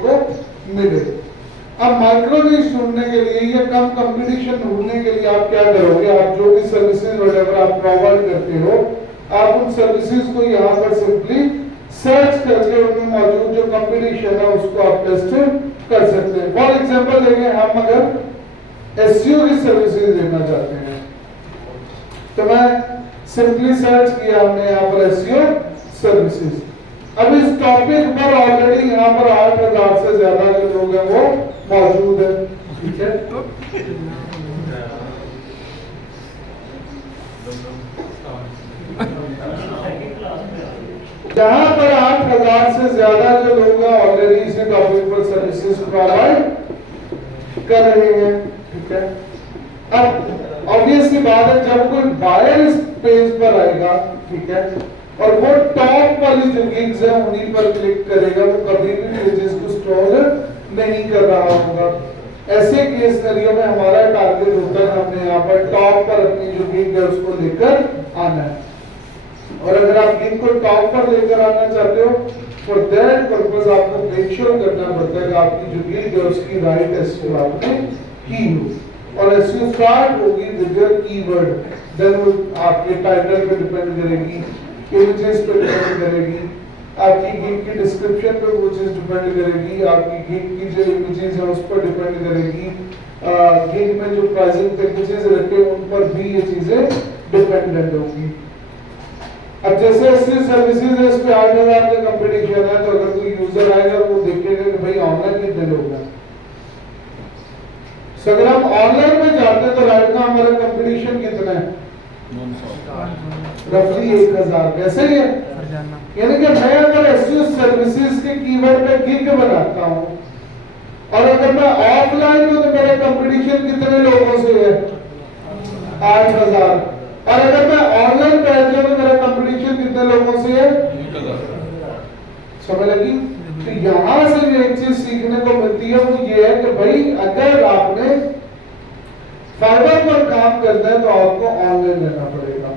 को मिले। अब माइक्रो नीश ढूंढने के लिए या कम कंपटीशन ढूंढने के लिए आप क्या करोगे, आप जो भी सर्विसेज वगैरह आप प्रोवाइड करते हो, आप उन सर्विसेज को यहाँ पर सिंपली सर्च करके उनमें मौजूद जो कंपटीशन है उसको आप टेस्ट कर सकते हैं। फॉर एग्जांपल देखें, हम अगर एसईओ की सर्विसेज लेना चाहते हैं तो मैं सिंपली सर्च किया हमने यहाँ पर एसईओ सर्विसेज। अब इस टॉपिक पर ऑलरेडी यहाँ पर 8,000 से ज्यादा जो लोग हैं वो मौजूद है, ठीक है। जहां पर 8,000 से ज्यादा जो लोग हैं ऑलरेडी इसी टॉपिक पर सर्विसेज प्रोवाइड कर रहे हैं, ठीक है। अब ऑब्वियसली बात है, जब कोई बायर इस पेज पर आएगा, ठीक है, और वो टॉप वाली जो गिग्स है उन्हीं पर क्लिक करेगा, वो कभी भी पेजेस को स्क्रॉल नहीं कर रहा होगा। ऐसे केस सिनेरियो में हमारा टारगेट होता है हमने यहाँ पर टॉप पर अपनी जो गिग है उसको लेकर आना है। और अगर आप गिग को टॉप पर लेकर आना चाहते हो, फॉर दैट पर्पस आपको मेक श्योर करना पड़ता है कि आपकी जो गिग है उसकी राइट एसईओ आपने की हो, और एसईओ स्टार्ट होगी विद योर कीवर्ड, देन वो आपके टाइटल पे डिपेंड करेगी, इमेजेस पे डिपेंड करेगी, आपकी गिग की डिस्क्रिप्शन पे वो चीज डिपेंड करेगी, आपकी गिग की जो इमेजेस है उस पर डिपेंड करेगी, गिग में जो प्राइसिंग पैकेजेस रखे उन पर भी ये चीजें डिपेंडेंट होंगी। अब जैसे ऐसी सर्विसेज है, इस पे 8,000 का कंपटीशन है, तो अगर कोई यूजर आएगा वो देखेगा कि भाई ऑनलाइन कितने लोग हैं। सो अगर हम ऑनलाइन में जाते हैं तो राइट ना हमारा कंपटीशन कितना है, रफली 1,000। कैसे ही है, यानी कि मैं अगर एसईओ सर्विसेज के कीवर्ड पे गिग बनाता हूं और अगर मैं ऑफलाइन हूं तो मेरा कंपटीशन कितने लोगों से है, 8,000। और अगर मैं ऑनलाइन बैठ जाऊं तो मेरा कंपटीशन कितने लोगों से है, 1,000। समझ लगी? तो यहां से जो एक चीज सीखने को मिलती है वो ये है कि भाई अगर आपने फाइवर पर काम करना है तो आपको ऑनलाइन लेना पड़ेगा।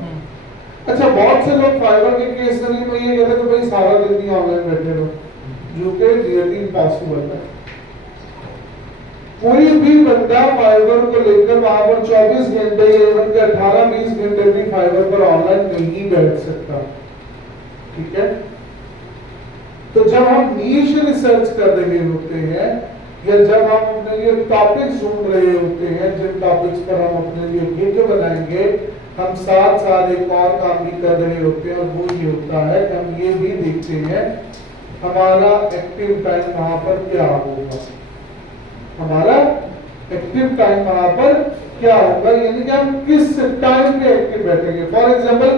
अच्छा, बहुत से लोग फाइवर के केस स्टडी में ये कहते हैं कि भाई सारा दिन ही ऑनलाइन बैठे रहो, जो कि रियली इम्पॉसिबल है। कोई भी बंदा फाइवर को लेकर वहां पर 24 घंटे इवन के 18-20 घंटे भी फाइवर पर ऑनलाइन नहीं बैठ सकता, ठीक है। तो जब हम नीश रिसर्च कर रहे होते हैं या जब हम अपने लिए टॉपिक्स ढूंढ रहे होते हैं, जिन टॉपिक्स पर हम अपने लिए गिग बनाएंगे, हम साथ साथ एक और काम भी कर रहे होते हैं, और वो ये होता है कि हम ये भी देखते हैं हमारा एक्टिव टाइम वहां पर क्या होगा, हमारा एक्टिव टाइम वहां पर क्या होगा, यानी कि हम किस टाइम पे एक्टिव बैठेंगे। फॉर एग्जांपल,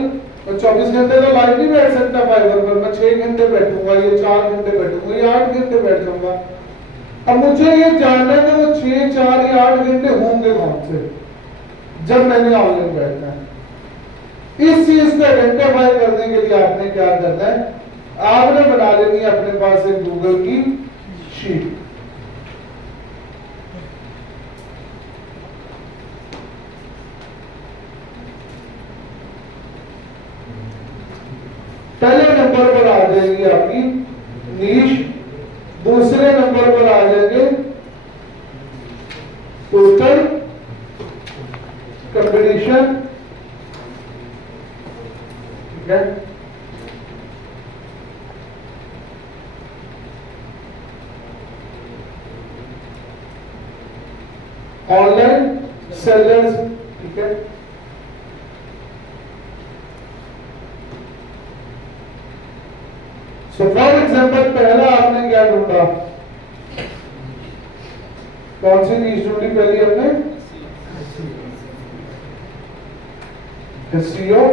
मैं 24 घंटे तो लाइव नहीं बैठ सकता फाइवर पर, मैं 6 घंटे बैठूंगा या 4 घंटे बैठूंगा या 8 घंटे बैठ जाऊंगा। अब मुझे ये जानना है कि वो 6, 4 या 8 घंटे होंगे कौन से जब मैंने ऑनलाइन बैठना है। इस चीज को आइडेंटिफाई करने के लिए आपने क्या करना है, आपने बना लेनी है अपने पास एक गूगल की शीट। पहले नंबर पर आ जाएगी आपकी नीश, दूसरे नंबर पर आ जाएंगे टोटल कंपटीशन, ठीक है। ऑनलाइन सेलर्स, ठीक है। सो फॉर एग्जाम्पल पहला आपने क्या ढूंढा, कौन सी नीश ढूंढी पहली आपने, एसईओ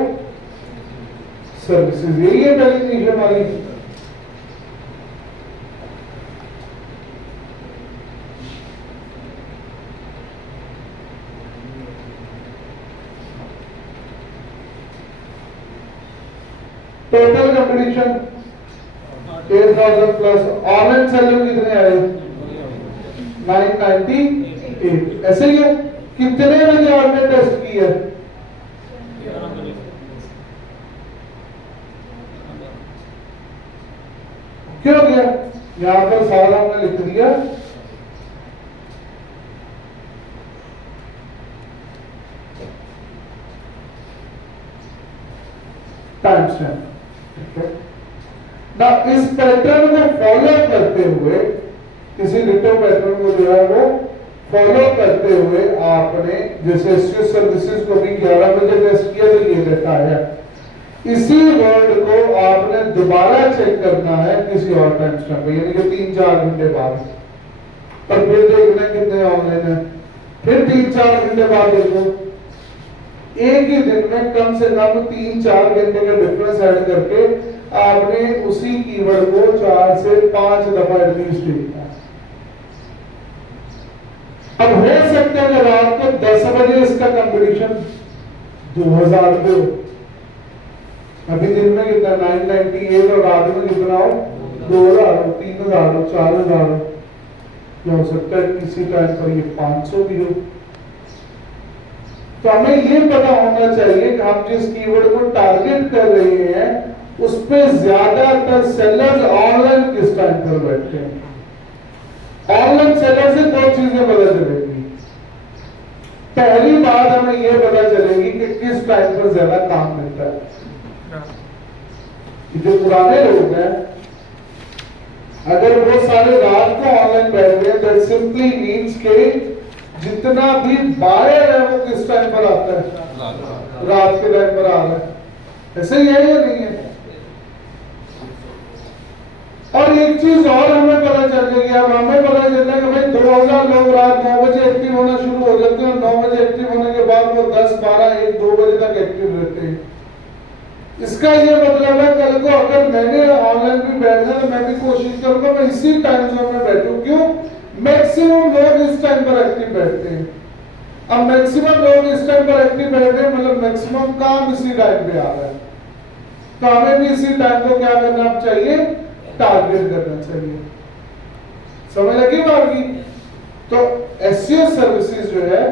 सर्विसेज, यही है पहली नीश हमारी। Total competition 8,000 plus, online seller कितने आए, 998। ऐसे ही है, कितने बजे आपने टेस्ट किया, क्या हो गया, यहां पर सारा हमने लिख दिया। टाइम स्टैम्प, ठीक है ना। इस पैटर्न को फॉलो करते हुए, किसी डिटो पैटर्न को जो है वो फॉलो करते हुए आपने, जैसे एसक्यूएल सर्विसेज को भी 11 बजे टेस्ट किया तो ये डेटा है, इसी वर्ड को आपने दोबारा चेक करना है किसी और टाइम स्टैम्प पे, यानी कि 3-4 घंटे बाद, और फिर देखना कितने ऑनलाइन है, फिर 3-4 घंटे बाद देखो। एक ही दिन में कम से कम 3-4 घंटे का डिफरेंस ऐड करके आपने उसी कीवर्ड को 4 से 5 दफा एटलीस्ट देखना है। अब हो सकता है कि रात को 10 बजे इसका कंपटीशन 2000 पे हो, अभी दिन में कितना 998 और रात में कितना हो 2000 हो, 3000 हो, 4000 हो, या हो सकता है किसी टाइम पर ये 500 भी हो। तो हमें ये पता होना चाहिए कि हम जिस कीवर्ड को टारगेट कर रहे हैं उस पे ज्यादातर सेलर्स ऑनलाइन किस टाइम पर बैठते हैं। ऑनलाइन सेलर से 2 चीजें पता चलेगी। पहली बात हमें यह पता चलेगी कि किस टाइम पर ज्यादा काम मिलता है। जो पुराने लोग हैं अगर वो सारे रात को ऑनलाइन बैठ गए, दैट सिंपली मींस के जितना भी बायर है वो किस टाइम पर आता है, रात के टाइम पर आ रहा है। ऐसे ही है या नहीं है? और एक चीज और हमें पता चल गई, अब हमें पता चलता है कि भाई 2000 लोग रात 9 बजे एक्टिव होना शुरू हो जाते हैं और 9 बजे एक्टिव होने के बाद वो 10, 12, 1, 2 बजे तक एक्टिव रहते हैं। इसका ये मतलब है कल को अगर मैंने ऑनलाइन भी बैठना तो मैं भी कोशिश करूंगा मैं इसी टाइम जोन में बैठूं। क्यों? मैक्सिमम लोग इस टाइम पर एक्टिव बैठते हैं। अब मैक्सिमम लोग इस टाइम पर एक्टिव बैठ रहे हैं मतलब मैक्सिमम काम इसी टाइम पे आ रहा है, तो हमें भी इसी टाइम को क्या करना चाहिए, टारगेट करना चाहिए। समझ लगी बात की? तो एसईओ सर्विसेज जो है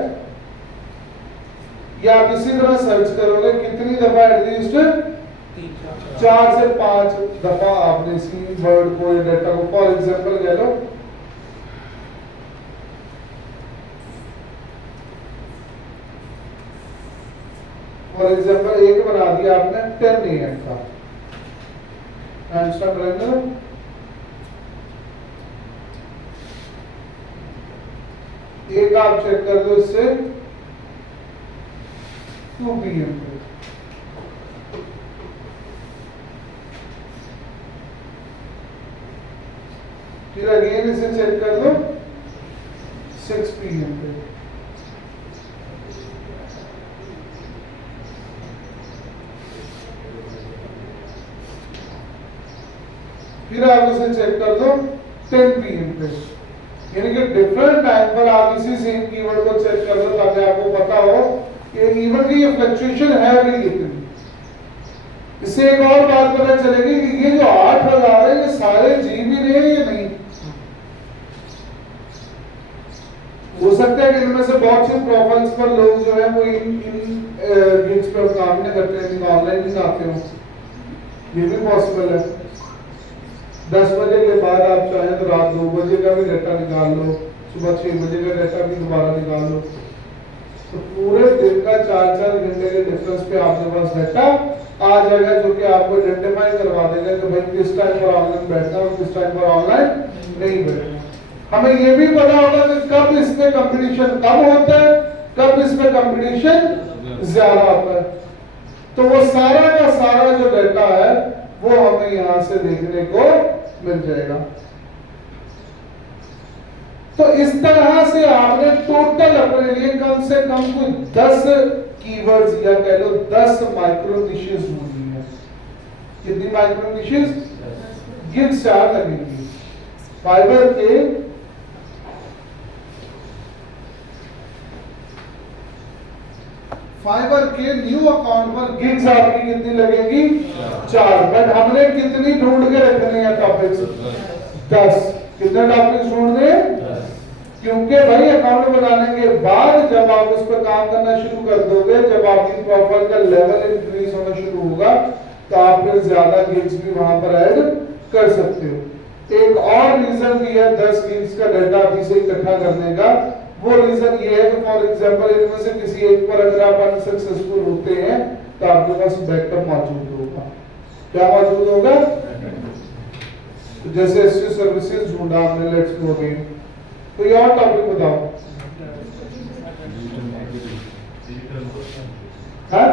या आप इसी तरह सर्च करोगे कितनी दफा एटलीस्ट 4 से 5 दफा आपने इसी वर्ड को या डेटा को, फॉर एग्जांपल कह लो एक बना दिया आपने 10 AM का टाइम रहना, एक आप चेक कर दो इससे 2 PM पे, फिर अगेन इसे चेक कर दो 6 PM पे, फिर आप इसे चेक कर दो 10 PM पे। यानी कि डिफरेंट टाइम पर आप इसी सेम कीवर्ड को चेक कर लो ताकि आपको पता हो कि इवन की ये फ्लक्चुएशन है भी कितनी। इससे एक और बात पता चलेगी कि ये जो 8000 है ये सारे जीबी रहे हैं या नहीं। हो सकता है कि इनमें से बहुत से प्रोफाइल्स पर लोग जो है वो इन गिग्स पर काम नहीं करते हैं, ऑनलाइन नहीं आते हो, ये भी पॉसिबल है। 10 बजे के बाद आप चाहें तो रात 2 बजे का भी डेटा निकाल लो, सुबह 6 बजे का डेटा भी दोबारा निकाल लो, तो पूरे दिन का 4-4 घंटे के डिफरेंस पे आपके पास डेटा आ जाएगा जो कि आपको आइडेंटिफाई करवा देगा कि भाई किस टाइम पर ऑनलाइन बैठना और किस टाइम पर ऑनलाइन नहीं बैठना। हमें ये भी पता होगा कि कब इसमें कंपटीशन कम होता है, कब इसमें कंपटीशन ज्यादा होता है। तो वो सारा का सारा जो डेटा है वो हमें यहां से देखने को मिल जाएगा। तो इस तरह से आपने टोटल अपने लिए कम से कम कोई 10 कीवर्ड्स या कह लो 10 माइक्रो निशेस ढूंढनी है। कितनी माइक्रो निशेस? गिग 4 लगेंगी। फाइबर के न्यू अकाउंट पर गिग्स आपकी कितनी लगेगी? 4। बट हमने कितनी ढूंढ के रखनी है टॉपिक्स? 10। कितने टॉपिक्स ढूंढने? क्योंकि भाई अकाउंट बनाने के बाद जब आप उस पर काम करना शुरू कर दोगे, जब आपकी प्रोफाइल का लेवल इंक्रीज होना शुरू होगा तो आप फिर ज्यादा गिग्स भी वहां पर ऐड कर सकते हो। एक और रीजन भी है 10 गिग्स का डाटा अभी से इकट्ठा करने का। वो रीजन ये है कि फॉर एग्जांपल इनमें से किसी एक पर अगर आप अनसक्सेसफुल होते हैं तो आपके पास बैकअप मौजूद होगा। क्या मौजूद होगा? तो जैसे एसयू सर्विसेज ढूंढा हमने, लेट्स गो अगेन। कोई और टॉपिक बताओ। हाँ?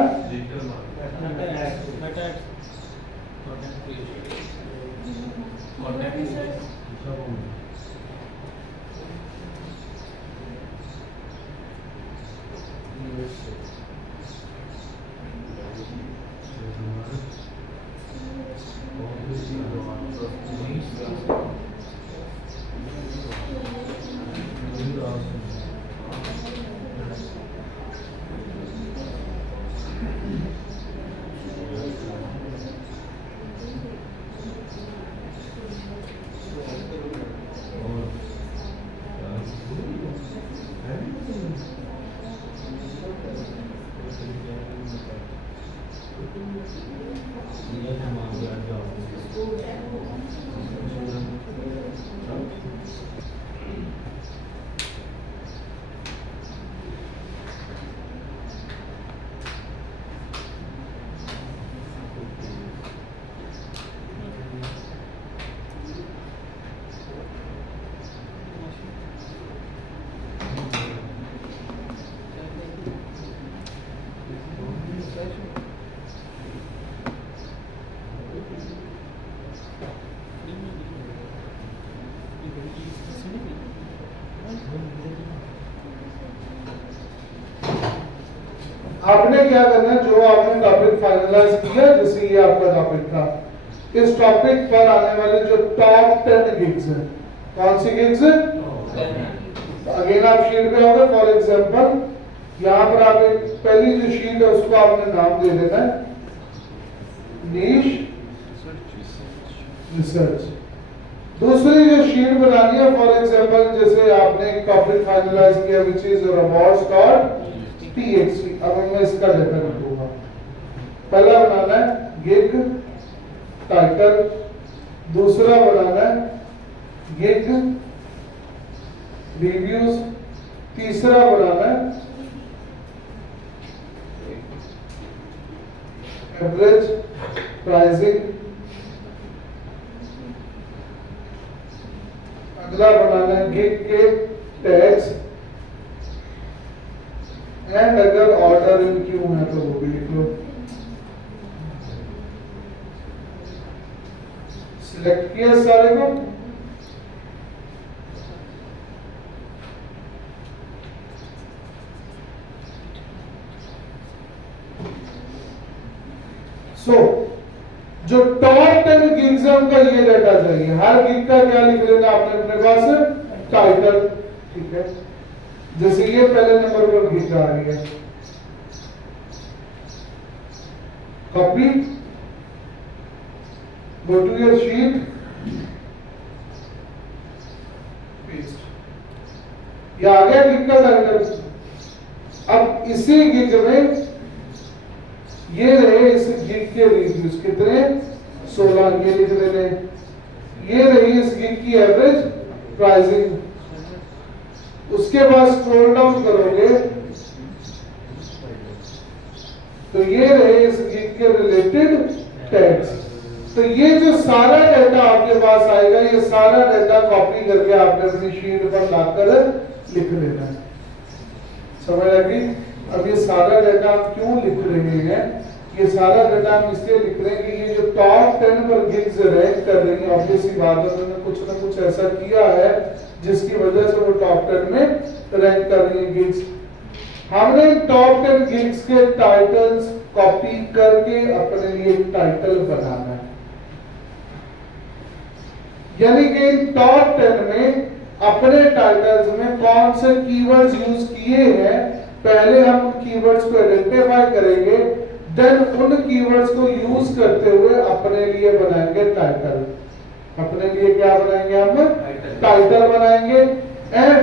आपने क्या करना है, जो आपने टॉपिक फाइनलाइज किया, जैसे ये आपका टॉपिक था, इस टॉपिक पर आने वाले जो टॉप 10 गिग्स हैं, कौन सी गिग्स है? अगेन आप शीट पे आओगे। फॉर एग्जांपल यहाँ पर आप एक पहली जो शीट है उसको आपने नाम दे देना है नीश रिसर्च। दूसरी जो शीट बनानी है, फॉर एग्जांपल जैसे आपने एक टॉपिक फाइनलाइज किया which is rewards dot TXT. अब मैं इसका डाटा लिखूंगा। पहला बनाना है गिग टाइटल, दूसरा बनाना है गिग रिव्यूज, तीसरा बनाना है एवरेज प्राइसिंग, अगला बनाना है गिग के टैग्स, एंड अगर ऑर्डर इन क्यू है तो वो भी लिख लो। सिलेक्ट किया सारे को। जो टॉप 10 गिग्स है उनका ये डाटा चाहिए। हर गिग का क्या लिख लेना आपने अपने पास? टाइटल। ठीक है, जैसे ये पहले नंबर पर गिग आ रही है, copy, go to your sheet, paste. ये आ गया गिग का टाइटल। अब इसी गिग में ये रहे इस गिग के रिव्यूज कितने? 16, ये लिख लेने। ये रही इस गिग की एवरेज प्राइसिंग। उसके बाद स्क्रॉल डाउन करोगे तो ये रहे इस गिग के रिलेटेड टैग्स। तो ये जो सारा डाटा आपके पास आएगा, ये सारा डाटा कॉपी करके आपने अपनी शीट पर लाकर लिख लेना है। समझ आ गई? अब ये सारा डाटा हम क्यों लिख रहे हैं? ये सारा डाटा हम इसलिए लिख रहे हैं कि ये जो टॉप 10 पर गिग्स रैंक कर रही है, ऑब्वियसली बात है उन्होंने कुछ ना कुछ ऐसा किया है जिसकी वजह से वो टॉप 10 में रैंक कर रही है गिग्स। हमने टॉप 10 गिग्स के टाइटल्स कॉपी करके अपने लिए टाइटल बनाना है। यानी कि इन टॉप 10 में अपने टाइटल्स में कौन से कीवर्ड्स यूज किए हैं, पहले हम उन कीवर्ड्स को आइडेंटिफाई करेंगे, देन उन कीवर्ड्स को यूज करते हुए अपने लिए बनाएंगे टाइटल। अपने लिए क्या बनाएंगे? हम टाइटल बनाएंगे। एंड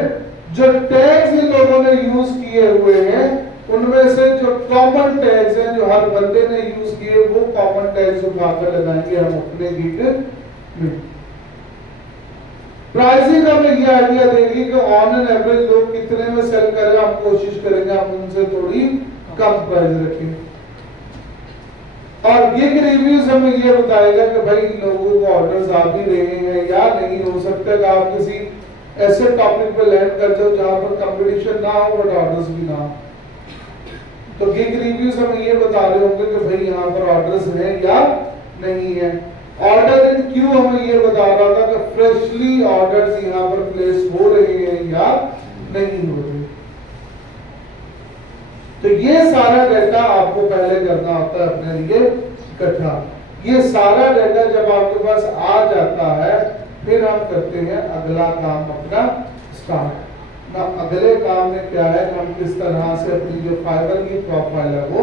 जो टैग्स इन लोगों ने यूज किए हुए हैं उनमें से जो कॉमन टैग्स हैं जो हर बंदे ने यूज किए, वो कॉमन टैग्स उठाकर लगाएंगे हम अपने गिग में। प्राइसिंग हमें ये आइडिया देगी कि ऑन एन एवरेज लोग कितने में सेल कर रहे हैं, हम कोशिश करेंगे हम उनसे थोड़ी कम प्राइस रखें। और गिग रिव्यूज हमें ये बताएगा कि भाई लोगों को ऑर्डर्स आ भी रहे हैं या नहीं। हो सकता है कि आप किसी ऐसे टॉपिक पे लैंड कर जाओ जहां पर कंपटीशन ना हो बट ऑर्डर्स भी ना हो। तो गिग रिव्यूज हमें ये बता रहे होंगे कि भाई यहाँ पर ऑर्डर्स हैं या नहीं है। ऑर्डर इन क्यू हमें ये बता रहा था कि फ्रेशली ऑर्डर्स यहाँ पर प्लेस हो रहे हैं या नहीं हो रहे। तो ये सारा डेटा आपको पहले करना होता है अपने लिए इकट्ठा। ये सारा डेटा जब आपके पास आ जाता है फिर हम करते हैं अगला काम अपना स्टार्ट। ना अगले काम में क्या है, हम किस तरह से अपनी जो फाइबर की प्रोफाइल है वो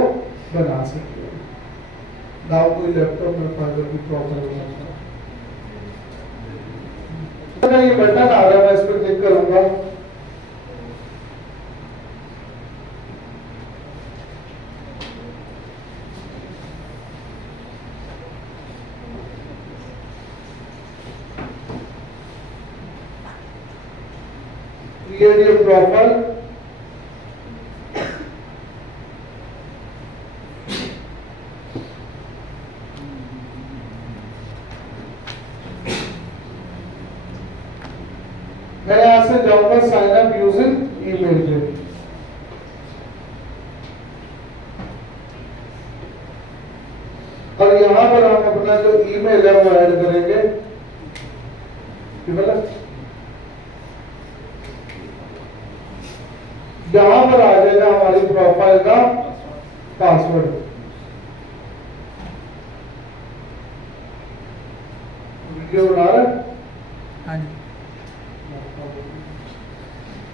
बना सकते हैं। ना कोई लैपटॉप में फाइबर की प्रोफाइल बना, ये बटन आ रहा है मैं इस पर क्लिक करूंगा। Create your profile. मैं यहां से जाऊंगा साइन अप यूजिंग ईमेल पे। और यहां पर हम अपना जो ईमेल है वो ऐड करेंगे। यहां पर आ जाएगा हमारी प्रोफाइल का पासवर्ड। वीडियो बना रहे हैं? हाँ जी।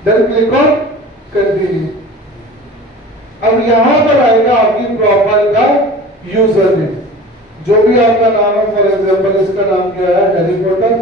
Then click on continue. अब यहां पर आएगा आपकी प्रोफाइल का यूजर नेम, जो भी आपका नाम है। फॉर एग्जांपल इसका नाम क्या है, हैरी पॉटर।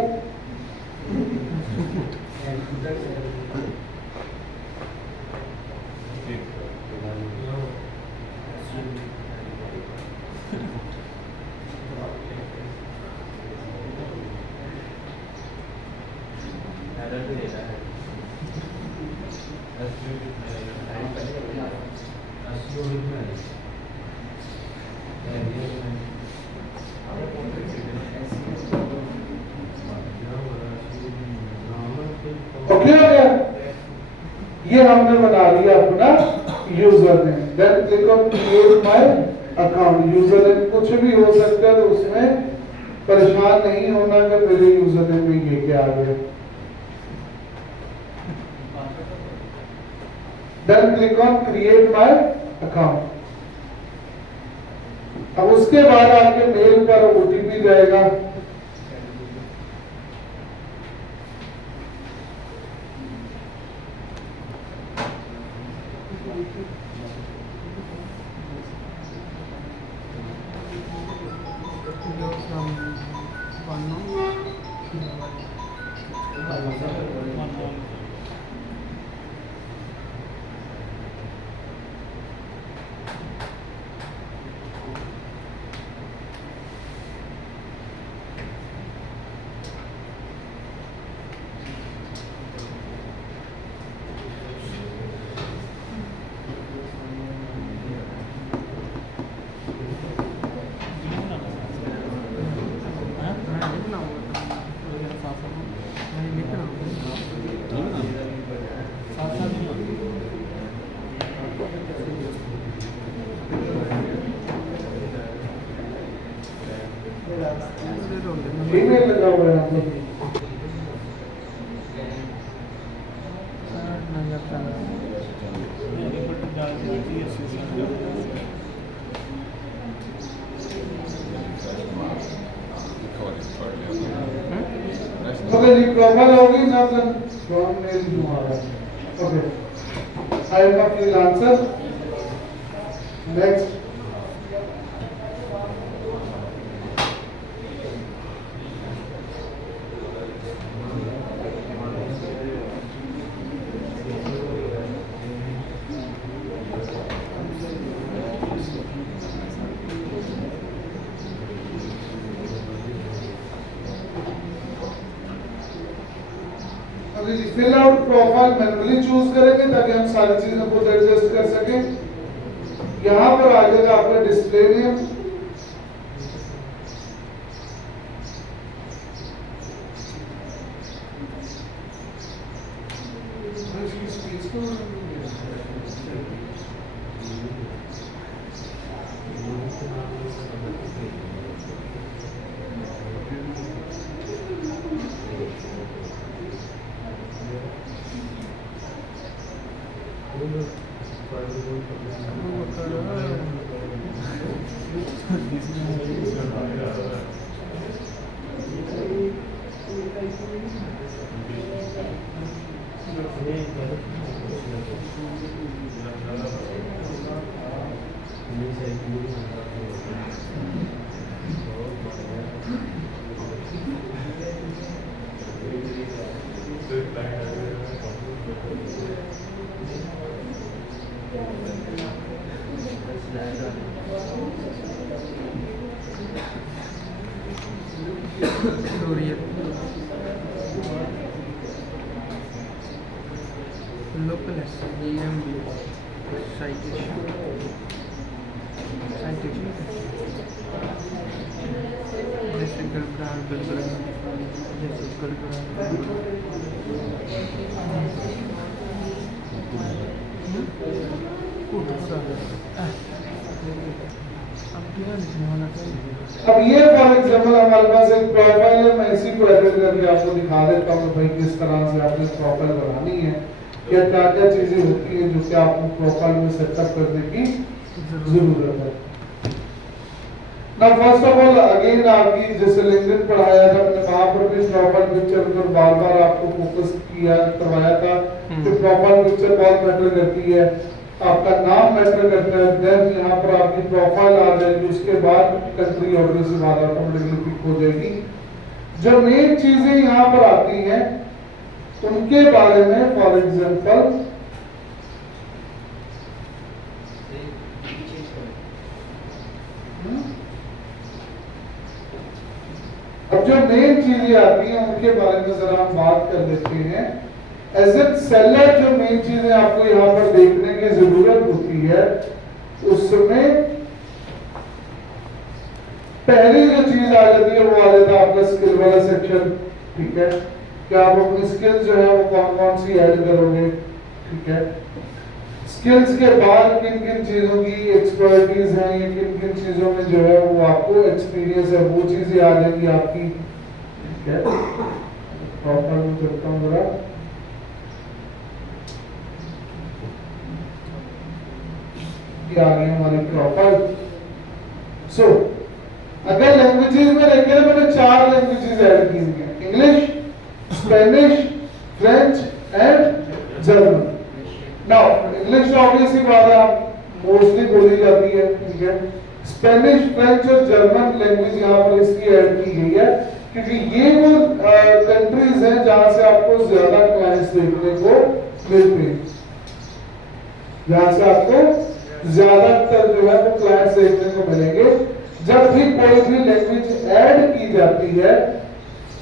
ओके हो गया, ये हमने बना लिया अपना user name. Then click on create my account. User name कुछ भी हो सकता है, तो उसमें परेशान नहीं होना कि मेरे यूजर नेम में ये क्या आ गया। Then click on create my account. अब उसके बाद आपके मेल पर ओटीपी जाएगा। ईमेल लगा हुआ है आप लोग। ओके जी, प्रोफाइल होगी ना फ्रॉम मेल तुम्हारा। Okay, I am a freelancer. Next. अभी fill out profile manually choose करेंगे ताकि हम सारी चीजों को एडजस्ट कर सकें। यहाँ पर आ जाएगा आपका display name, local GMB citation lexical brand lexical brand अब ये फॉर एग्जांपल हमारे पास एक प्रोफाइल है, मैं इसी को एडिट करके आपको दिखा देता हूँ भाई किस तरह से आपने प्रोफाइल बनानी है, क्या क्या क्या चीजें होती हैं जो कि आपको प्रोफाइल में सेटअप करने की जरूरत है। ना फर्स्ट ऑफ ऑल अगेन आपकी जैसे लिंक्डइन पढ़ाया था मैंने, वहां पर भी प्रोफाइल पिक्चर पर बार-बार आपको फोकस किया करवाया था कि प्रोफाइल पिक्चर बहुत मैटर करती है, आपका नाम मैटर करता है, देन यहाँ पर आपकी प्रोफाइल आ जाएगी, उसके बाद कंट्री ऑर्डर से बाद ऑटोमेटिकली पिक हो जाएगी। जो मेन चीजें यहाँ पर आती हैं उनके बारे में फॉर एग्जांपल अब जो मेन चीजें आती हैं उनके बारे में जरा हम बात कर लेते हैं। एज ए सेलर जो मेन चीजें आपको यहाँ पर देखने की जरूरत होती है, उसमें पहली जो चीज आ जाती है वो आ जाता है आपका स्किल वाला सेक्शन। ठीक है, क्या आप अपनी स्किल्स जो है वो कौन कौन सी ऐड करोगे। ठीक है, स्किल्स के बाद किन किन चीजों की एक्सपर्टीज है, या किन किन चीजों में जो है वो आपको एक्सपीरियंस है, वो चीजें आ जाएंगी आपकी। ठीक है, प्रॉपर में करता हूँ जरा, ये आ गई हमारी प्रॉपर। सो अगर लैंग्वेजेस में देखें तो मैंने 4 लैंग्वेजेस ऐड की हैं, English, Spanish, French and German. Now English obviously बात है मोस्टली बोली जाती है। ठीक है, स्पेनिश, फ्रेंच और जर्मन लैंग्वेज यहाँ पर इसकी ऐड की गई है क्योंकि ये वो कंट्रीज हैं जहां से आपको ज्यादा क्लाइंट्स देखने को मिलते हैं, जहां से आपको ज्यादातर जो है वो क्लाइंट्स देखने को मिलेंगे। जब भी कोई भी लैंग्वेज ऐड की जाती है,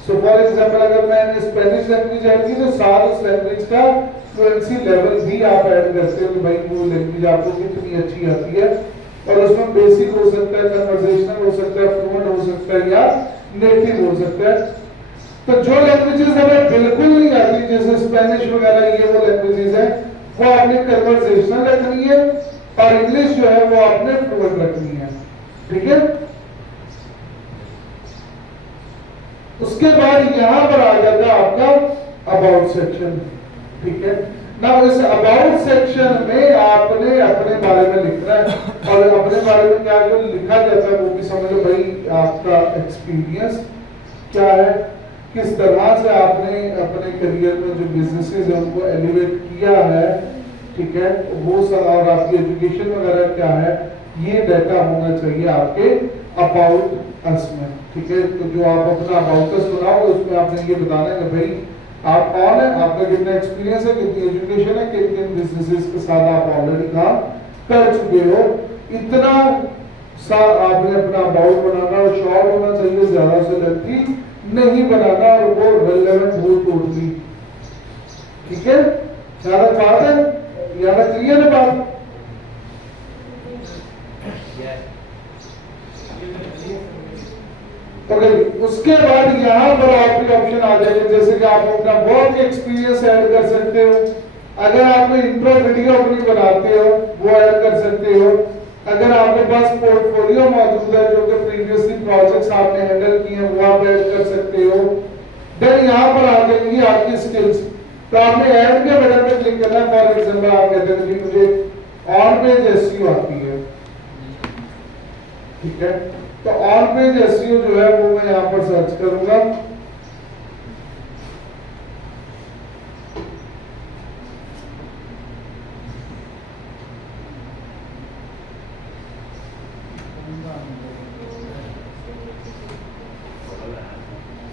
सो फॉर एग्जांपल अगर मैंने स्पेनिश लैंग्वेज ऐड की तो साथ उस लैंग्वेज का फ्लुएंसी लेवल भी आप ऐड करते हो कि भाई वो लैंग्वेज आपको कितनी अच्छी आती है, और उसमें बेसिक हो सकता है, कन्वर्सेशनल हो सकता है, फ्लुएंट हो सकता है या नेटिव हो सकता है। तो जो लैंग्वेजेस हमें बिल्कुल नहीं आती जैसे स्पेनिश वगैरह, ये वो लैंग्वेजेस है वो आपने कन्वर्सेशनल रखनी है, और इंग्लिश जो है वो आपने फ्लुएंट रखनी है। ठीक है, उसके बाद यहां पर आ जाता है आपका अबाउट सेक्शन। ठीक है, ना इस अबाउट सेक्शन में आपने अपने बारे में लिखना है, और अपने बारे में क्या जो लिखा जाता है वो भी समझो भाई आपका एक्सपीरियंस क्या है, किस तरह से आपने अपने करियर में जो बिजनेसेस है उनको एलिवेट किया है। ठीक है, वो सब, और आपकी एजुकेशन वगैरह क्या है, ये डाटा होना चाहिए आपके अबाउट अस में। ठीक है, तो जो आप अपना अबाउट अस बनाओगे उसमें आपने ये बताना है कि भाई आप कौन है, आपका कितना एक्सपीरियंस है, कितनी एजुकेशन है, किन किन बिजनेसेस के साथ आप ऑलरेडी काम कर चुके हो। इतना सा आपने अपना अबाउट बनाना, और शॉर्ट होना चाहिए, ज्यादा से लेंथी नहीं बनाना, और वो रिलेवेंट हो टोटली। उसके बाद यहाँ पर आपके ऑप्शन आ जाएंगे, जैसे कि आप अपना वर्क एक्सपीरियंस ऐड कर सकते हो, अगर आप कोई इंट्रो वीडियो अपनी बनाते हो वो ऐड कर सकते हो, अगर आपके पास पोर्टफोलियो मौजूद है जो कि प्रीवियसली प्रोजेक्ट्स आपने हैंडल किए हैं वो आप ऐड कर सकते हो। देन यहाँ पर आ जाएंगी आपकी स्किल्स, तो आपने ऐड के बटन पे क्लिक करना है। फॉर एग्जांपल आप कहते हैं कि मुझे ऑन पेज एसईओ आती है, ठीक है, तो ऑन पेज एसईओ जो है वो मैं यहाँ पर सर्च करूंगा।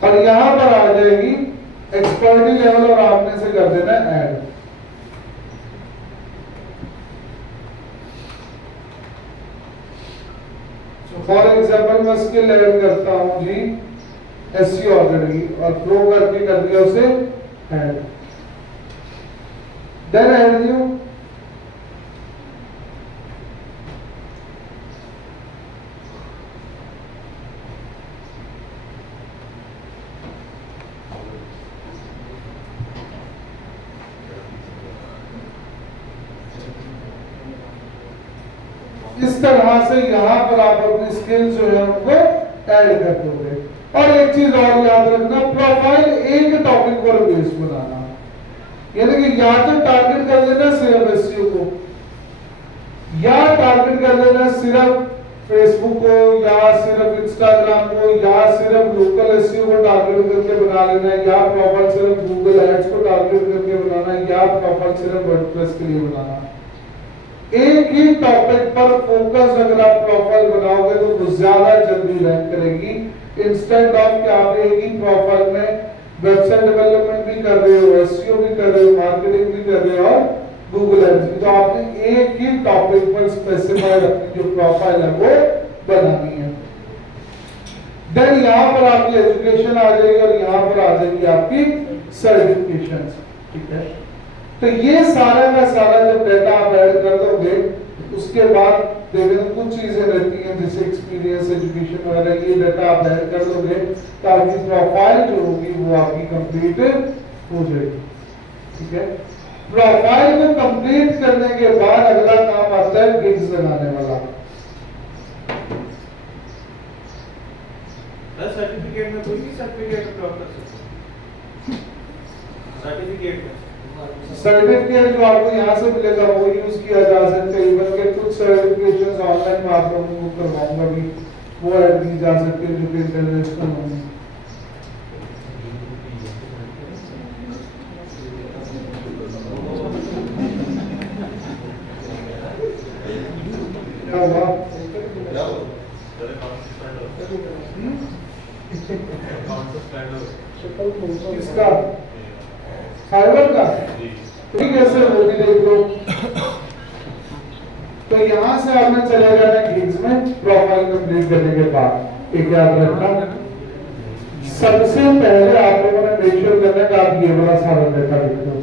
और यहां पर आ जाएगी एक्सपर्टी लेवल और आपने से कर देना ऐड। फॉर एग्जांपल मैं स्किल ऐड करता हूं जी एसईओ ऑलरेडी और प्रो करके कर दिया उसे ऐड। देन ऐड न्यू, इस तरह से यहाँ पर आप अपनी स्किल जो है उनको ऐड कर दोगे। और एक चीज और याद रखना, प्रोफाइल एक टॉपिक पर बेस्ड बनाना, यानी कि या तो टारगेट कर लेना सिर्फ एसईओ को, या टारगेट कर लेना सिर्फ फेसबुक को, या सिर्फ इंस्टाग्राम को, या सिर्फ लोकल एसईओ को टारगेट करके बना लेना है, या प्रोफाइल सिर्फ गूगल एड्स को टारगेट करके बनाना है, या प्रोफाइल सिर्फ वर्डप्रेस के लिए बनाना है। एक ही टॉपिक पर फोकस अगर आप प्रोफाइल बनाओगे तो वो ज्यादा जल्दी रैंक करेगी, इंस्टेड ऑफ कि आप एक ही प्रोफाइल में वेबसाइट डेवलपमेंट भी कर रहे हो, एसईओ भी कर रहे हो, मार्केटिंग भी कर रहे हो और गूगल एड्स भी। तो आपने एक ही टॉपिक पर स्पेसिफाइड अपनी जो प्रोफाइल है वो बनानी है। देन यहाँ पर आपकी एजुकेशन आ जाएगी और यहाँ पर आ जाएगी आपकी सर्टिफिकेशंस, ठीक है। तो ये सारा का सारा जब डेटा आप ऐड कर दोगे उसके बाद देखिए कुछ चीजें रहती हैं जैसे एक्सपीरियंस, एजुकेशन वगैरह, ये डेटा आप ऐड कर दोगे तो आपकी प्रोफाइल जो होगी वो आपकी कंप्लीट हो जाएगी, ठीक है। प्रोफाइल को कंप्लीट करने के बाद अगला काम आता है गिग्स लगाने वाला। सर्टिफिकेट में कोई भी सर्टिफिकेट ड्रॉप कर सकते हैं। सर्टिफिकेट जो आपको यहाँ से मिलेगा वो यूज किया जा सकता है। इवन के कुछ सर्टिफिकेशंस ऑनलाइन मैं आप लोगों को करवाऊंगा भी, वो ऐड की जा सकती है जो कि इंटरनेशनल होंगी। क्या हुआ? किसका? फाइबर का? ठीक है सर, वो भी देख लो। तो यहाँ से आपने चले जाना गिग्स में प्रोफाइल कंप्लीट करने के बाद। एक याद रखना, सबसे पहले आप लोगों ने मेक श्योर करना कि आप ये वाला सारा डेटा देखो,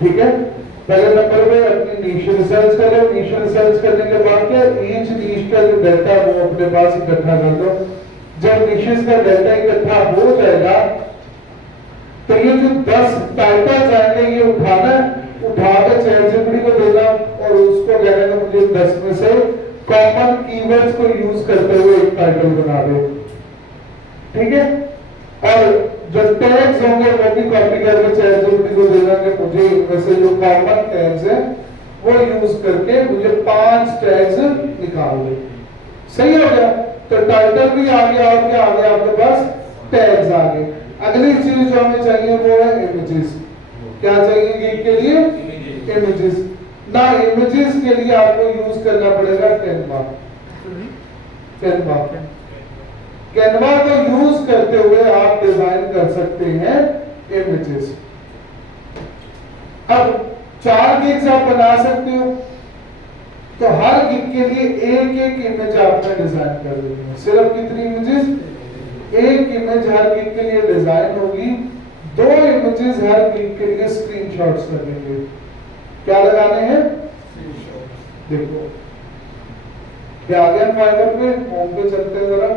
ठीक है। पहले नंबर पे अपनी नीश रिसर्च कर लो। नीश रिसर्च करने के बाद क्या ईच नीश का जो डेटा वो अपने पास इकट्ठा कर दो। जब नीशेस का डेटा इकट्ठा हो जाएगा तो ये जो 10 टाइटल्स आएंगे ये उठाना, उठा के चैटजीपीटी को देना और उसको कहना कि मुझे 10 में से कॉमन कीवर्ड्स को यूज करते हुए एक टाइटल बना दे, ठीक है। और जो टैग्स होंगे वो भी कॉपी करके चैटजीपीटी को देना कि मुझे वैसे जो कॉमन टैग्स है वो यूज करके मुझे 5 टैग्स निकाल दे। सही हो गया? तो टाइटल भी आ गया और क्या आ गया आपके पास? टैग्स आ गए। अगली चीज जो हमें चाहिए वो है इमेजेस। क्या चाहिए गिग के लिए? इमेजेस। ना इमेजेस के लिए आपको यूज करना पड़ेगा कैनवा। कैनवा को यूज करते हुए आप डिजाइन कर सकते हैं इमेजेस। अब 4 गिग्स आप बना सकते हो, तो हर गिग के लिए एक एक इमेज आपने डिजाइन कर देनी है। सिर्फ कितनी इमेजेस? एक इमेज हर गिग के लिए डिजाइन होगी, 2 इमेजेस हर गिग के लिए स्क्रीनशॉट्स लगेंगे। क्या लगाने हैं? देखो क्या आ गया फाइबर पे, होम पे चलते हैं जरा।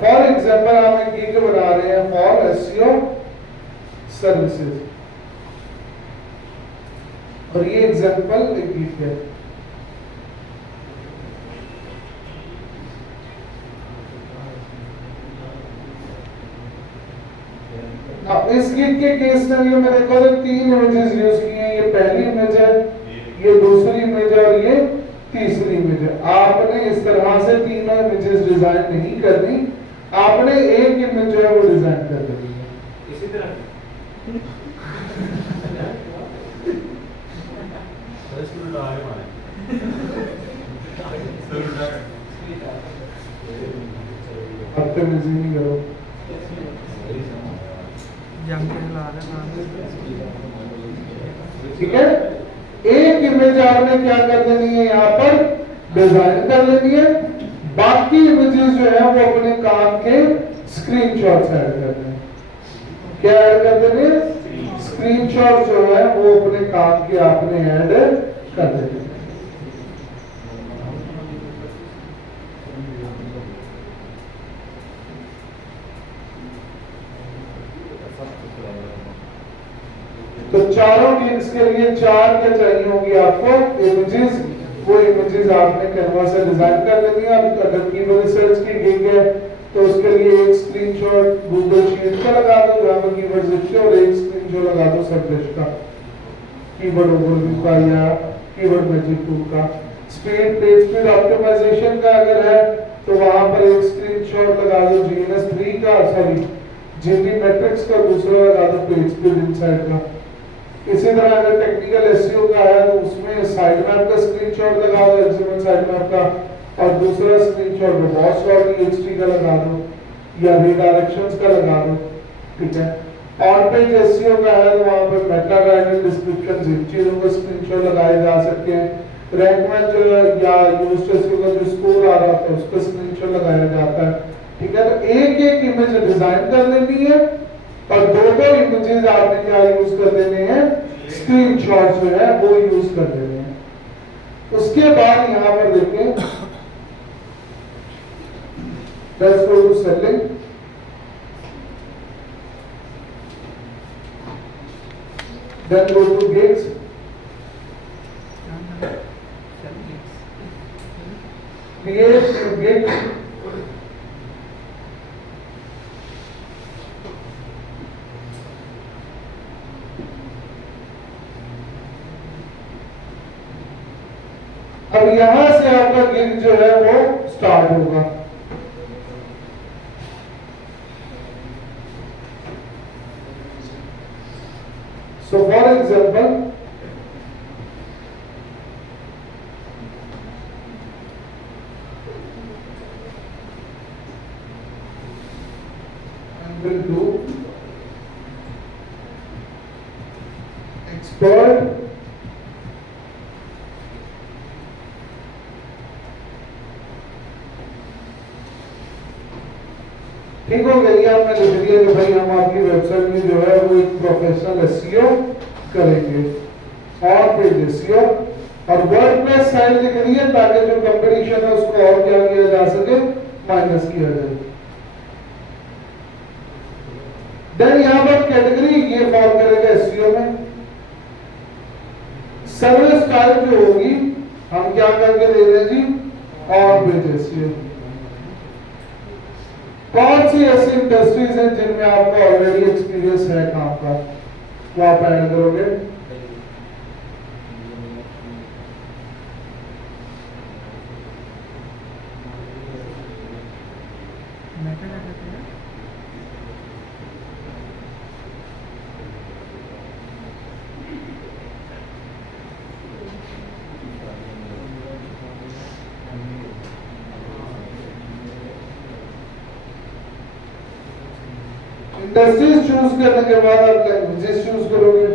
फॉर एग्जांपल हम एक गिग बना रहे हैं फॉर एसईओ सर्विसेज, और ये एग्जांपल एक गिग है। अब इस गिग के केस में ये मैंने देखा तो 3 इमेजेस यूज की हैं। ये पहली इमेज है, ये दूसरी इमेज है, और ये तीसरी इमेज है। आपने इस तरह से तीनों इमेजेस डिजाइन नहीं करनी, आपने एक इमेज जो है वो डिजाइन कर देनी है इसी तरह अब तो नहीं करो। जम के ला रहे ठीक है, एक इमेज आपने क्या कर देनी है, यहाँ पर डिजाइन कर लेनी है। बाकी इमेजेस जो है वो अपने काम के स्क्रीनशॉट्स ऐड करने हैं। क्या ऐड कर देने हैं? स्क्रीनशॉट जो है वो अपने काम के आपने ऐड कर देने हैं। तो चारों गिग्स के लिए 4 क्या चाहिए होगी आपको इमेजेस, वो इमेजेस आपने कैनवा से डिजाइन कर लेनी है। अब अगर कीवर्ड रिसर्च की गिग है तो उसके लिए एक स्क्रीनशॉट गूगल शीट का लगा दो जहां पर कीवर्ड लिखे, और एक स्क्रीनशॉट लगा दो सर्च का, कीवर्ड ओवरव्यू का या कीवर्ड मैजिक टूल का। स्पीड, पेज स्पीड ऑप्टिमाइजेशन का अगर है तो वहां पर एक स्क्रीनशॉट लगा दो GNS3 का, सॉरी GT मैट्रिक्स का, दूसरा लगा दो पेज स्पीड इनसाइड का। इसी तरह अगर टेक्निकल एसईओ का है तो उसमें साइड मैप का स्क्रीनशॉट लगा दो, एक्सएमएल साइड मैप का, और दूसरा स्क्रीनशॉट robots.txt का लगा दो या रीडायरेक्शंस का लगा दो। ठीक है, ऑन पेज एसईओ का है तो वहां पर मेटा गाइडेड डिस्क्रिप्शन, इन चीजों का स्क्रीनशॉट लगाए जा सकते हैं। रैंक मैच या यूज्ड एसईओ का जो स्कोर आ रहा था उसका स्क्रीनशॉट लगाया जाता है। ठीक है, तो एक एक इमेज डिजाइन कर लेनी है, और दो इमेजेस आपने क्या यूज कर देने हैं, स्क्रीनशॉट जो है वो यूज कर देने हैं। उसके बाद यहां पर देखें, let's go to selling. Then go to gigs. Create gig. अब यहां से आपका गिग जो है वो स्टार्ट होगा। So for example I will do expert ठीक हो गई। आपने लिख दिया कि भाई हम आपकी वेबसाइट में जो है वो एक प्रोफेशनल एसईओ करेंगे, और पेज एसईओ, और वर्डप्रेस साइट लिख दी है ताकि जो कंपटीशन है उसको और क्या किया जा सके, माइनस किया जाए। देन यहां पर कैटेगरी ये फॉलो करेगा एसईओ में। सर्विस टाइप जो होगी हम क्या करके दे रहे हैं जी, और पेज एसईओ। कौन सी ऐसी इंडस्ट्रीज हैं जिनमें आपका ऑलरेडी एक्सपीरियंस है काम का, वो आप ऐड करोगे। इंडस्ट्रीज चूज करने के बाद आप लैंग्वेजेस चूज करोगे।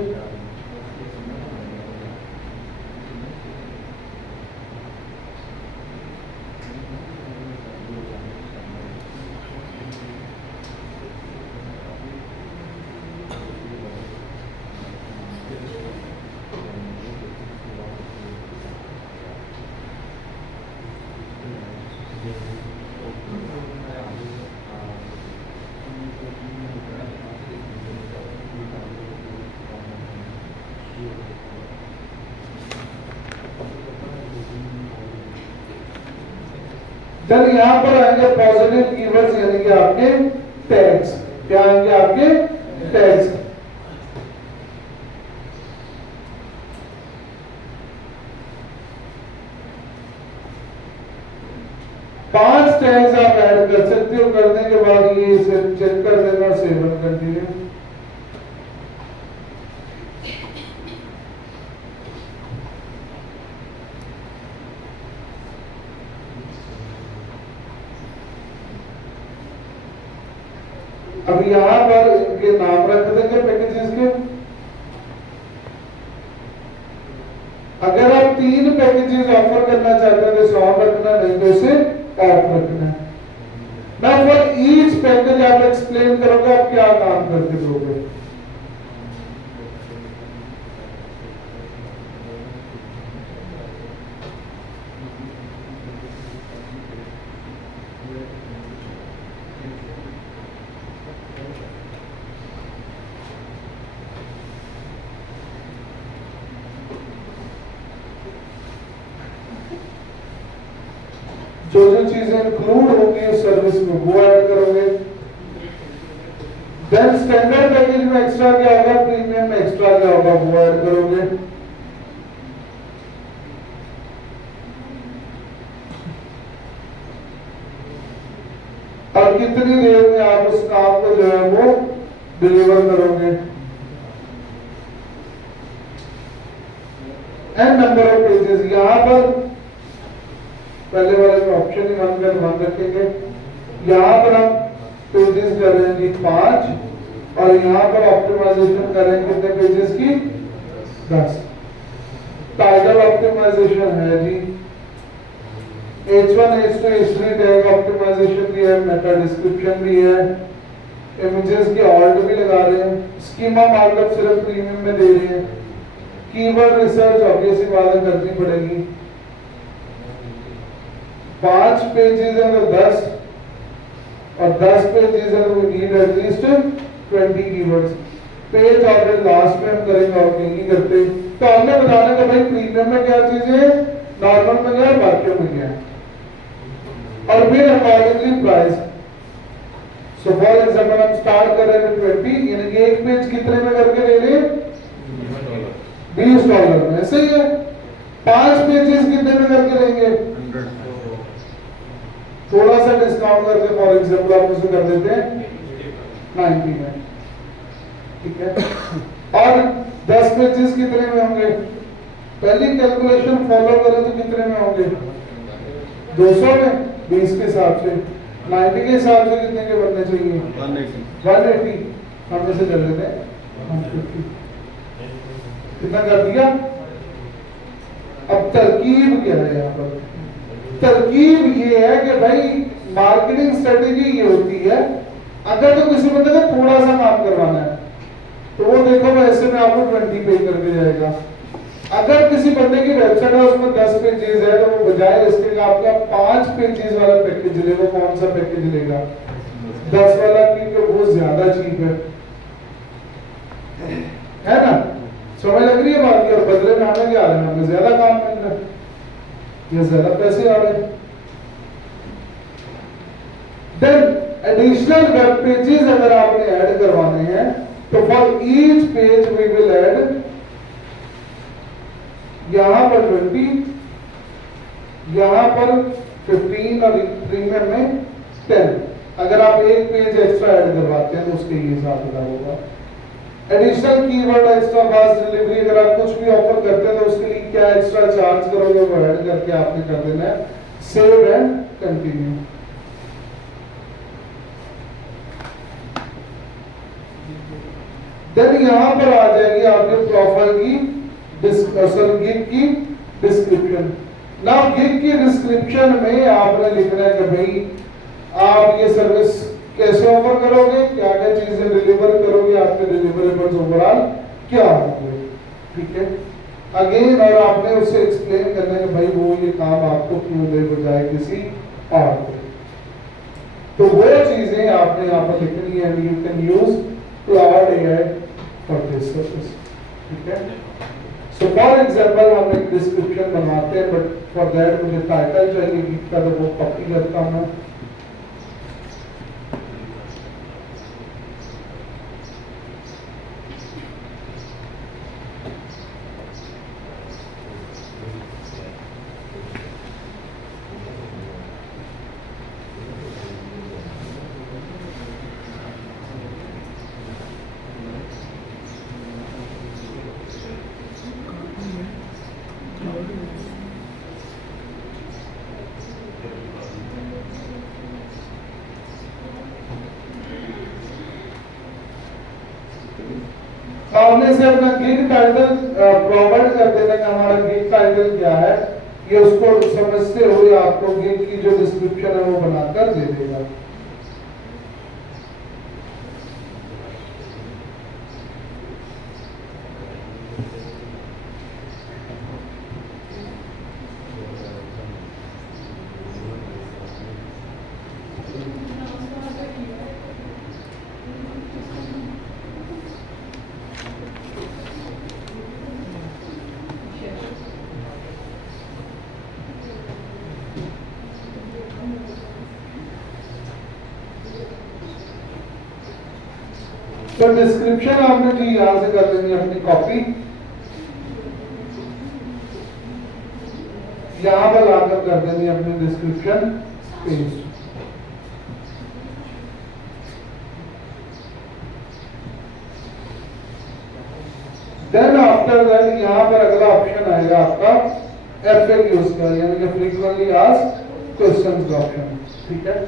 देन यहां पर आएंगे पॉजिटिव कीवर्ड्स यानी कि आपके टैग्स। क्या आएंगे आपके टैग्स। पांच टैग्स आप ऐड कर सकते हो। करने के बाद ये इसे चेक कर देना, सेव एंड कंटिन्यू। अब यहां पर इनके नाम रख देंगे पैकेजेस के। अगर आप 3 पैकेजेस ऑफर करना चाहते हैं तो इसे ऑन रखना, नहीं तो इसे ऑफ रखना। नाउ फॉर ईच पैकेज आप एक्सप्लेन करोगे आप क्या काम करके दोगे। जो जो चीजें इंक्लूड होंगी उस सर्विस में वो ऐड करोगे। देन स्टैंडर्ड पैकेज में एक्स्ट्रा क्या होगा, प्रीमियम में एक्स्ट्रा क्या होगा वो ऐड करोगे। और कितनी देर में आप उस काम को जो है वो डिलीवर करोगे। एंड नंबर ऑफ पेजेस, यहां पर पहले वाले में ऑप्शन ही वन रखेंगे। यहां पर हम पेजेस कर रहे हैं जी 5 और यहां पर ऑप्टिमाइजेशन कर रहे हैं कितने पेजेस की, 10। टाइटल ऑप्टिमाइजेशन है जी H1 H2 H3 tag optimisation भी है, मेटा डिस्क्रिप्शन भी है, इमेजेस की ऑल्ट भी लगा रहे हैं, स्कीमा मार्कअप सिर्फ प्रीमियम में दे रहे हैं, कीवर्ड रिसर्च ऑब्वियसली बात करनी पड़ेगी। 5 पेजेस है तो 10 और 10 पेजेस है तो we need at least 20 keywords. Page order last में हम करेंगे और नहीं करते। तो हमने बताना कि भाई प्रीमियम में क्या चीजें है, नॉर्मल में क्या है, वाक्यों में क्या है, और फिर accordingly price. So for example हम स्टार्ट कर रहे हैं 20, यानी कि एक पेज कितने में करके ले रहे हैं, $20 में। ऐसे ही है 5 पेजेस कितने में करके लेंगे, थोड़ा सा डिस्काउंट करके फॉर एग्जांपल आप उसे कर देते हैं 90 में, ठीक है। और 10 पेजेस कितने में होंगे, पहली कैलकुलेशन फॉलो करें तो कितने में होंगे, 200 में, 20 के हिसाब से। 90 के हिसाब से कितने के बनने चाहिए, 180। हम इसे कर लेते हैं 150। कितना कर दिया। अब तरकीब क्या है यहाँ पर, तरकीब ये है कि भाई मार्केटिंग स्ट्रेटेजी ये होती है, अगर तो किसी बंदे को थोड़ा सा काम करवाना है तो वो देखो वैसे में आपको 20 पे करके जाएगा। अगर किसी बंदे की वेबसाइट है उसमें 10 पेजेस है तो वो बजाय इसके कि आपका 5 पेजेस वाला पैकेज ले, वो कौन सा पैकेज लेगा, 10 वाला, क्योंकि वो ज्यादा चीप है ना। समझ लग रही है बात की। और बदले में हमें क्या आ रहा है, हमें ज्यादा काम मिल रहा है, ये ज्यादा पैसे आ रहे हैं। देन एडिशनल वेब पेजेस अगर आपने ऐड करवाने हैं तो for each page we will add यहां पर 20, यहां पर 15 और प्रीमियम में 10। अगर आप एक पेज एक्स्ट्रा ऐड करवाते हैं तो उसके ये हिसाब किताब होगा। Additional keyword, extra fast delivery, अगर आप कुछ भी ऑफर करते हैं तो उसके लिए क्या एक्स्ट्रा चार्ज करोगे वो ऐड करके आपने कर देना है, सेव एंड कंटिन्यू। देन यहां पर आ जाएगी आपके प्रोफाइल की गिग की डिस्क्रिप्शन। नाउ गिग की डिस्क्रिप्शन में आपने लिखना है कि भाई आप ये सर्विस कैसे ऑफर करोगे, क्या क्या चीजें डिलीवर करोगे, आपके डिलीवरेबल्स ओवरऑल क्या होंगे, ठीक है। अगेन और आपने उससे एक्सप्लेन करना है कि भाई वो ये काम आपको क्यों दे बजाय किसी और को। तो वो चीजें आपने यहाँ पर लिखनी है। You can use Claude AI for this service. ठीक है। सो फॉर एग्जांपल हम एक डिस्क्रिप्शन बनवाते हैं, बट फॉर दैट मुझे टाइटल चाहिए गीत का, तो वो कॉपी करता हूँ। सामने से अपना गिग टाइटल प्रोवाइड कर देना कि हमारा गिग टाइटल क्या है, ये उसको समझते हुए आपको गिग की जो डिस्क्रिप्शन है वो बनाकर दे देगा। तो डिस्क्रिप्शन आपने जी यहां से कर लेनी अपनी कॉपी, यहां पर लाकर कर देनी अपनी description paste. Then after that यहां पर अगला ऑप्शन आएगा आपका FAQs का, यानी कि फ्रीक्वेंटली आस्क्ड क्वेश्चंस का ऑप्शन। ठीक है,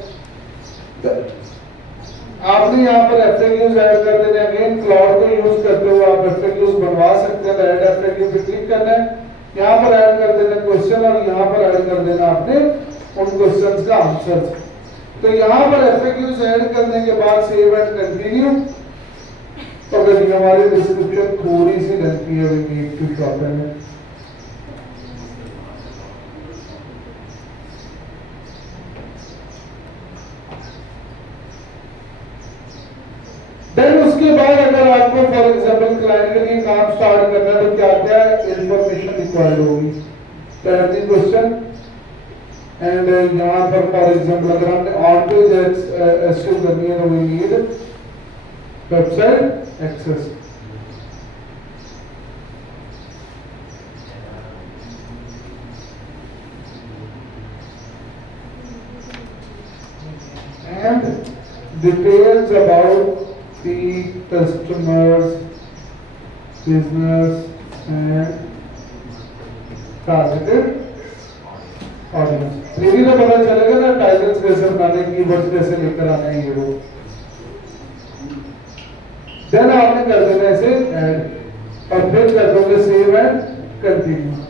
तो आपने यहाँ पर FAQs ऐड कर देने। अगेन क्लाउड को यूज करते हुए आप FAQs बनवा सकते हैं। ऐड FAQ पे क्लिक करना है, यहाँ पर ऐड कर देना क्वेश्चन और यहाँ पर ऐड कर देना आपने उन क्वेश्चंस का आंसर। तो यहाँ पर FAQs ऐड करने के बाद सेव एंड कंटिन्यू। तो अगर हमारी डिस्क्रिप्शन थोड़ी सी लेंथी है, we need to shorten it. Then उसके बाद अगर आपको फॉर एग्जांपल क्लाइंट के लिए काम स्टार्ट करना है तो क्या क्या इंफॉर्मेशन रिक्वायर्ड होगी। पहली क्वेश्चन एंड यहाँ पर फॉर एग्जांपल अगर हमने ऑन पेज एसक्यू करनी है तो we need website access. And details about the customers, business and targeted audience। ये भी तो पता चलेगा ना टाइटल्स कैसे बनाने, कीवर्ड्स कैसे लेकर आने हैं ये वो। देन आपने कर देना इसे ऐड और फिर कर दोगे save and continue.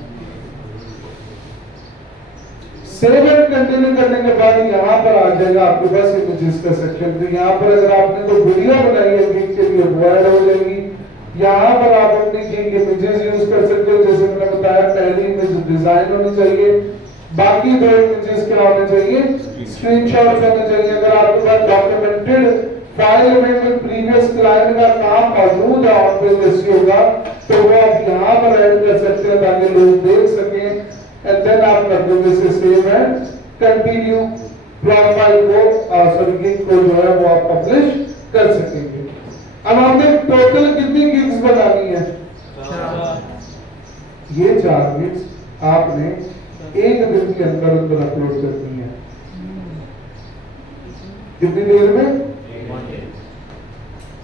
Save and continue करने के बाद यहाँ पर आ जाएगा आपके पास इमेजेस का सेक्शन। तो यहाँ पर अगर आपने तो वीडियो बनाई है गिग के लिए वो ऐड हो जाएगी। यहाँ पर आप अपनी गिग इमेजेस यूज कर सकते हो। जैसे मैंने बताया पहली इमेज डिजाइन होनी चाहिए, बाकी दो इमेजेस क्या होने चाहिए, स्क्रीनशॉट्स होने चाहिए। अगर आपके पास डॉक्यूमेंटेड फाइल में प्रीवियस क्लाइंट का काम मौजूद है ऑन पेज एसईओ का, तो वो आप यहाँ पर ऐड कर सकते हैं ताकि लोग देख सकें। एंड देन आप कर दोगे इसे सेव एंड कंटिन्यू। प्रोफाइल को सॉरी गिग को जो है वो आप पब्लिश कर सकेंगे। अब हमने टोटल कितनी गिग्स बनानी है, ये 4 गिग्स आपने एक दिन के अंदर अंदर अपलोड करनी है। कितनी देर में,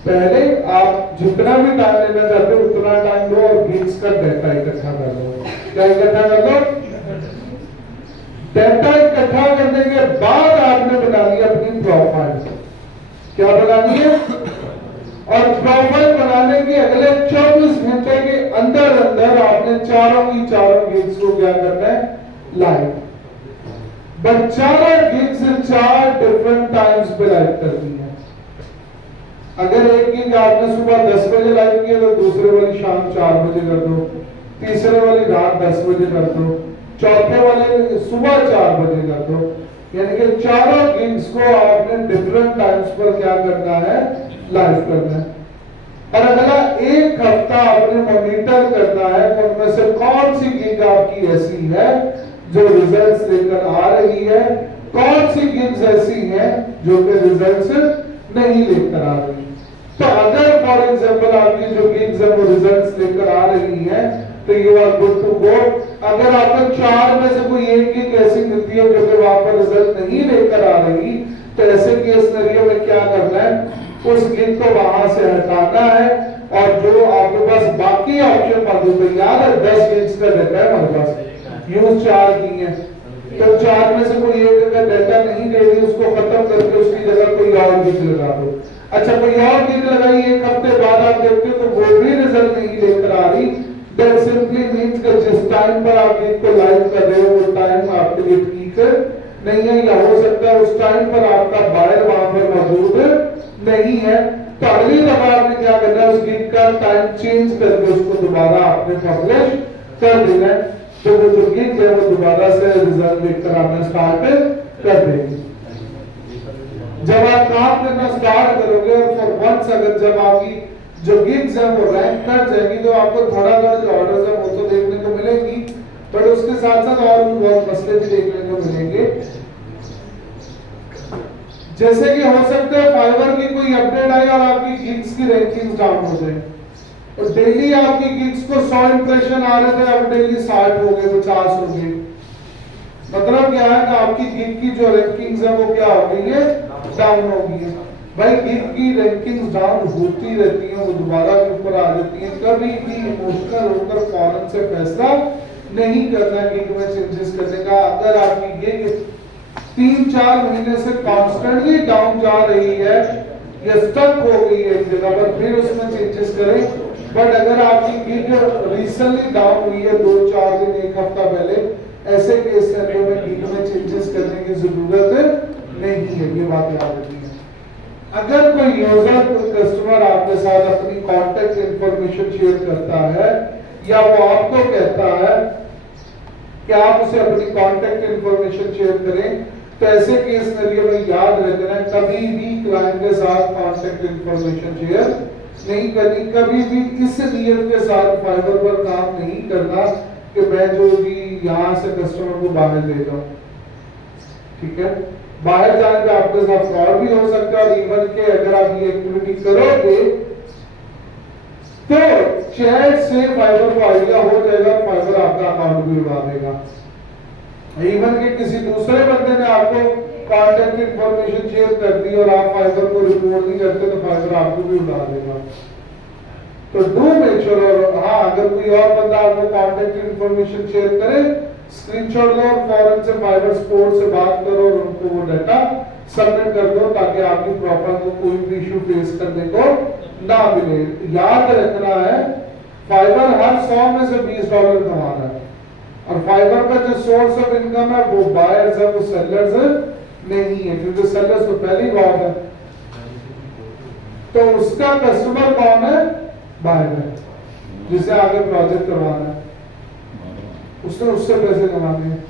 पहले आप जितना भी टाइम लेना चाहते हो उतना टाइम लो और गिग्स का डाटा इकट्ठा कर लो। क्या इकट्ठा कर लो, डाटा इकट्ठा करने के बाद आपने बना लिया अपनी प्रोफाइल। क्या बनानी है, और प्रोफाइल बनाने के अगले 24 घंटे के अंदर अंदर आपने चारों की चारों गिग्स को क्या करना है, लाइव। बट चारों गिग्स 4 डिफरेंट टाइम्स पे लाइव करनी है। अगर एक गिग आपने सुबह 10 बजे लाइव किया तो दूसरे वाली शाम 4 बजे कर दो, तीसरे वाली रात 10 बजे कर दो, चौथे वाले सुबह 4 बजे कर दो। यानी कि चारों गिग्स को आपने डिफरेंट टाइम्स पर क्या करना है, लाइव करना है। और अगला एक हफ्ता आपने मॉनिटर करना है कि उनमें से कौन सी गिग आपकी ऐसी है जो रिजल्ट्स लेकर आ रही है, कौन सी गिग्स ऐसी हैं जो कि रिजल्ट्स नहीं लेकर आ रही। तो अगर फॉर एग्जांपल आपकी जो गिग्स है वो रिजल्ट्स लेकर आ रही है तो you are good to go. अगर आपको 4 में से कोई एक गिग ऐसी मिलती है जो कि वहां पर रिजल्ट नहीं लेकर आ रही, तो ऐसे केस सिनेरियो में क्या करना है, उस गिग को वहां से हटाना है और जो आपके पास बाकी ऑप्शन मौजूद है, याद है 10 गिग्स का डाटा है हमारे पास, यूज 4 की है, तो 4 में से कोई एक अगर डाटा नहीं दे रही उसको खत्म करके उसकी जगह कोई और गिग लगा दो। अच्छा कोई और गिग लगाई, एक हफ्ते बाद आप देखते हो तो वो भी रिजल्ट नहीं लेकर आ रही, दैट सिंपली मींस कि जिस टाइम पर आप गिग को लाइव कर रहे हो वो टाइम आपके लिए ठीक नहीं है, या हो सकता है उस टाइम पर आपका बायर वहां पर मौजूद नहीं है। तो अगली दफा आपने क्या करना है, उस गिग का टाइम चेंज करके उसको दोबारा आपने पब्लिश कर देना है, तो वो जो गिग है वो दोबारा से रिजल्ट लेकर आना स्टार्ट कर देगी। जब आप काम करना स्टार्ट करोगे और फॉर वंस अगर जब आपकी जो गिग्स है वो रैंक कर जाएगी तो आपको थोड़ा जो ऑर्डर्स है वो तो देखने को मिलेगी, बट उसके साथ साथ और भी बहुत मसले भी देखने को मिलेंगे। जैसे कि हो सकता है फाइवर की कोई अपडेट आई और आपकी गिग्स की रैंकिंग डाउन हो जाए, और डेली आपकी गिग्स को 100 इंप्रेशन आ रहे थे, अब डेली 60 हो गए, 50 हो गए। मतलब क्या है कि आपकी गिग की जो रैंकिंग्स है वो क्या हो गई है, डाउन हो गई है। भाई गिग की रैंकिंग्स डाउन होती रहती हैं, वो दोबारा के ऊपर आ जाती हैं, कभी भी इमोशनल होकर फौरन से फैसला नहीं करना गिग में चेंजेस करने का। अगर आपकी गिग 3-4 महीने से कॉन्स्टेंटली डाउन जा रही है या स्टक हो गई है एक जगह पर, फिर उसमें चेंजेस करें। बट अगर आपकी गिग रिसेंटली डाउन हुई है 2-4 दिन, 1 हफ्ता पहले, ऐसे केस में गिग में चेंजेस करने की जरूरत नहीं है, ये बात याद रखिए। अगर कोई यूजर कोई कस्टमर आपके साथ अपनी कॉन्टेक्ट इंफॉर्मेशन शेयर करता है या वो आपको कहता है कि आप उसे अपनी कॉन्टेक्ट इंफॉर्मेशन शेयर करें, तो ऐसे केस सिनेरियो में याद रखना है कभी भी क्लाइंट के साथ कॉन्टेक्ट इंफॉर्मेशन शेयर नहीं करनी, कभी भी इस नियत के साथ फाइबर पर काम नहीं करना कि मैं जो भी यहाँ से कस्टमर को बाहर दे जाऊं। ठीक है, बाहर जाने पे आपके साथ फ्रॉड भी हो सकता है, और इवन के अगर आप ये एक्टिविटी करोगे तो चैट से फाइबर को आइडिया हो जाएगा, फाइबर आपका अकाउंट भी उड़ा देगा। इवन के किसी दूसरे बंदे ने आपको कॉन्टेक्ट इंफॉर्मेशन शेयर कर दी और आप फाइबर को रिपोर्ट नहीं करते तो फाइबर आपको भी उड़ा देगा। तो डू मेक श्योर, और हाँ अगर कोई और बंदा आपको कॉन्टेक्ट इंफॉर्मेशन शेयर करे, स्क्रीनशॉट लो और फौरन से फाइबर सपोर्ट से बात करो और उनको वो डाटा सबमिट कर दो, ताकि आपकी प्रोफाइल को कोई भी इशू फेस करने को ना मिले। याद रखना है फाइबर हर 100 में से $20 कमा रहा है, और फाइबर का जो सोर्स ऑफ इनकम है वो बायर्स है, वो सेलर्स नहीं है, क्योंकि सेलर्स तो पहली बात है, तो उसका कस्टमर कौन है, बायर है, जिसे आगे प्रोजेक्ट करवाना है, उसने उससे पैसे कमाने हैं।